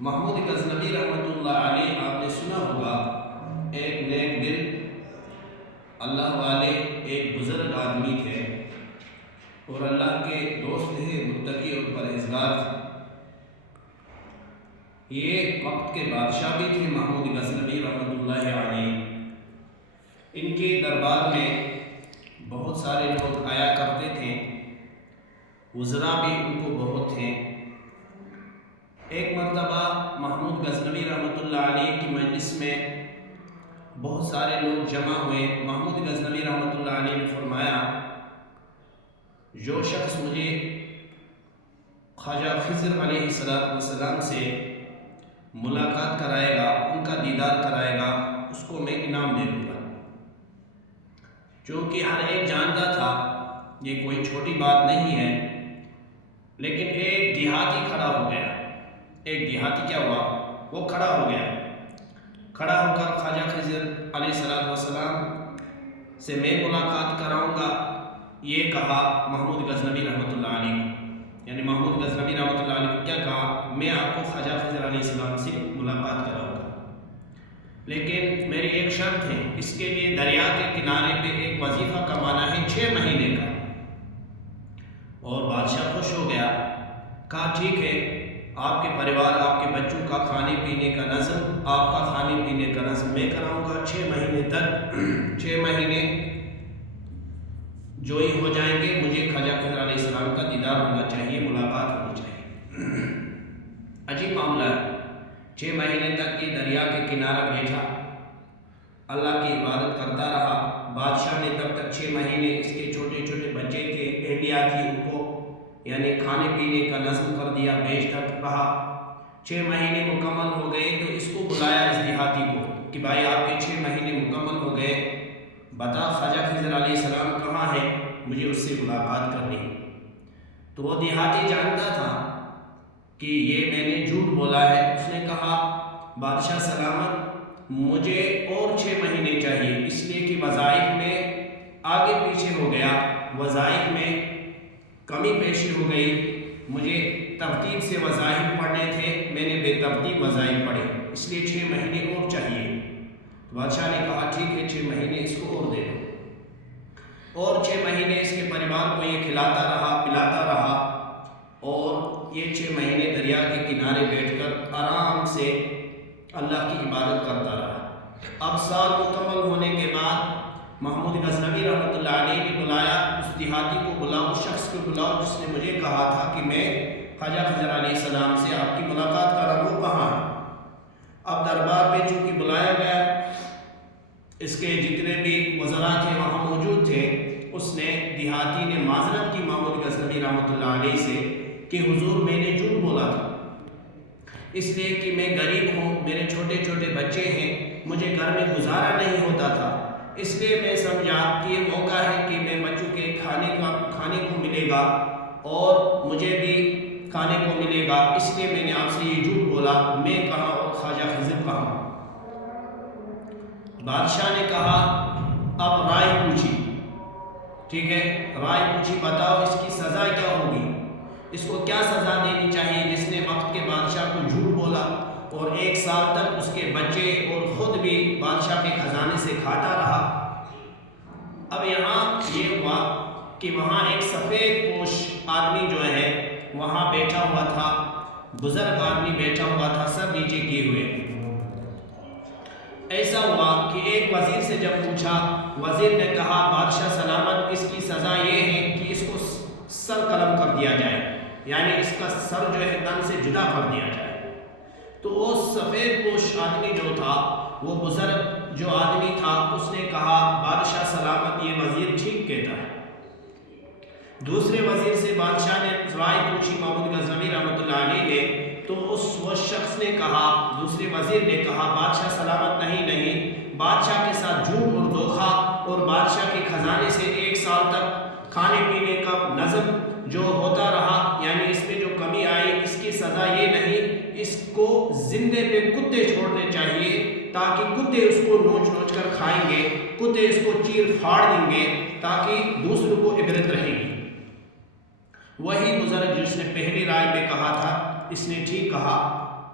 محمود غزنوی رحمۃ اللہ علیہ، آپ نے سنا ہوگا، ایک نیک دل اللہ والے ایک بزرگ آدمی تھے اور اللہ کے دوست تھے، متقی اور پرہیزگار تھے۔ یہ وقت کے بادشاہ بھی تھے محمود غزنوی رحمۃ اللہ علیہ۔ ان کے دربار میں بہت سارے لوگ آیا کرتے تھے، وزراء بھی ان کو بہت تھے۔ ایک مرتبہ محمود غزنوی رحمۃ اللہ علیہ کی مجلس میں بہت سارے لوگ جمع ہوئے۔ محمود غزنوی رحمۃ اللہ علیہ نے فرمایا، جو شخص مجھے خواجہ خضر علیہ السلام سے ملاقات کرائے گا، ان کا دیدار کرائے گا، اس کو میں انعام دے دوں گا۔ چونکہ ہر ایک جانتا تھا یہ کوئی چھوٹی بات نہیں ہے، لیکن ایک دیہاتی کھڑا ہو گیا۔ ایک دیہاتی کیا ہوا؟ وہ کھڑا ہو گیا۔ کھڑا ہو کر خواجہ خضر علیہ السلام سے میں ملاقات کراؤں گا، یہ کہا محمود غزنوی رحمۃ اللہ علیہ کو۔ یعنی محمود غزنوی رحمۃ اللہ علیہ کو کیا کہا؟ میں آپ کو خواجہ خضر علیہ السلام سے ملاقات کراؤں گا، لیکن میری ایک شرط ہے، اس کے لیے دریا کے کنارے پہ ایک وظیفہ کمانا ہے 6 مہینے کا۔ اور بادشاہ خوش ہو گیا، کہا ٹھیک ہے، آپ کے پریوار، آپ کے بچوں کا کھانے پینے کا نظم، آپ کا کھانے پینے کا نظم میں کراؤں گا 6 مہینے تک۔ 6 مہینے جو ہی ہو جائیں گے، مجھے خواجہ خضر علیہ السلام کا دیدار ہونا چاہیے، ملاقات ہونی چاہیے۔ عجیب معاملہ ہے، 6 مہینے تک یہ دریا کے کنارہ بیٹھا، اللہ کی عبادت کرتا رہا۔ بادشاہ نے تب تک 6 مہینے اس کے چھوٹے چھوٹے بچے کے اہلیہ تھی، ان کو یعنی کھانے پینے کا نظم کر دیا، بیچ تک رہا۔ 6 مہینے مکمل ہو گئے تو اس کو بلایا، اس دیہاتی کو، کہ بھائی آپ کے 6 مہینے مکمل ہو گئے، بتا خواجہ خضر علیہ السلام کہاں ہے، مجھے اس سے ملاقات کرنی۔ تو وہ دیہاتی جانتا تھا کہ یہ میں نے جھوٹ بولا ہے۔ اس نے کہا، بادشاہ سلامت، مجھے اور 6 مہینے چاہیے، اس لیے کہ وظائف میں آگے پیچھے ہو گیا، وظائف میں کمی پیشی ہو گئی، مجھے ترتیب سے وظائف پڑھنے تھے، میں نے بے ترتیب وظائف پڑھے، اس لیے 6 مہینے اور چاہیے۔ بادشاہ نے کہا ٹھیک ہے، 6 مہینے اس کو اور دے دو۔ اور 6 مہینے اس کے پریوار کو یہ کھلاتا رہا، پلاتا رہا، اور یہ 6 مہینے دریا کے کنارے بیٹھ کر آرام سے اللہ کی عبادت کرتا رہا۔ اب سال مکمل ہونے کے بعد محمود غزنوی رحمۃ اللہ علیہ نے بلایا، اس دیہاتی کو بلاؤ، اس شخص کو بلاؤ جس نے مجھے کہا تھا کہ میں خواجہ خضر علیہ السلام سے آپ کی ملاقات کراؤں، وہ کہاں ہے؟ اب دربار پہ چونکہ بلایا گیا، اس کے جتنے بھی وزراء تھے وہاں موجود تھے، اس نے دیہاتی نے معذرت کی محمود غزنوی رحمۃ اللہ علیہ سے کہ حضور میں نے جھوٹ بولا تھا، اس لیے کہ میں غریب ہوں، میرے چھوٹے چھوٹے بچے ہیں، مجھے گھر میں گزارا نہیں ہوتا تھا، اس لیے میں سمجھا کہ یہ موقع ہے کہ میں بچوں کے کھانے کو ملے گا اور مجھے بھی کھانے کو ملے گا، اس لیے میں نے آپ سے یہ جھوٹ بولا، میں کہاں اور خواجہ خضر کہاں؟ بادشاہ نے کہا اب رائے پوچھی، ٹھیک ہے، رائے پوچھی، بتاؤ اس کی سزا کیا ہوگی، اس کو کیا سزا دینی چاہیے جس نے وقت کے بادشاہ کو جھوٹ بولا اور 1 سال تک اس کے بچے اور خود بھی بادشاہ کے خزانے سے کھاتا رہا۔ اب یہاں یہ ہوا کہ وہاں ایک سفید پوش آدمی جو ہے وہاں بیٹھا ہوا تھا، بزرگ آدمی بیٹھا ہوا تھا، سب نیچے کیے ہوئے۔ ایسا ہوا کہ ایک وزیر سے جب پوچھا، وزیر نے کہا بادشاہ سلامت، اس کی سزا یہ ہے کہ اس کو سر قلم کر دیا جائے، یعنی اس کا سر جو ہے تن سے جدا کر دیا جائے۔ تو وہ سفید پوش آدمی جو تھا، وہ بزرگ جو آدمی تھا، اس نے کہا بادشاہ سلامت، یہ وزیر ٹھیک کہتا ہے۔ دوسرے وزیر سے بادشاہ نے رائے پوچھی محمود غزنوی رحمۃ اللہ علیہ نے، تو وہ شخص نے کہا، دوسرے وزیر نے کہا بادشاہ سلامت، نہیں، بادشاہ کے ساتھ جھوٹ اور دھوکہ اور بادشاہ کے خزانے سے 1 سال تک کھانے پینے کا نظم جو ہوتا رہا، یعنی اس میں جو کمی آئی، اس کی سزا یہ نہیں، اس کو زندے پہ کتے چھوڑنے چاہیے تاکہ کتے اس کو نوچ نوچ کر کھائیں گے، کتے اس کو چیر پھاڑ دیں گے تاکہ دوسروں کو عبرت رہے گی۔ وہی بزرگ جس نے پہلی رائے میں کہا تھا، اس نے ٹھیک کہا،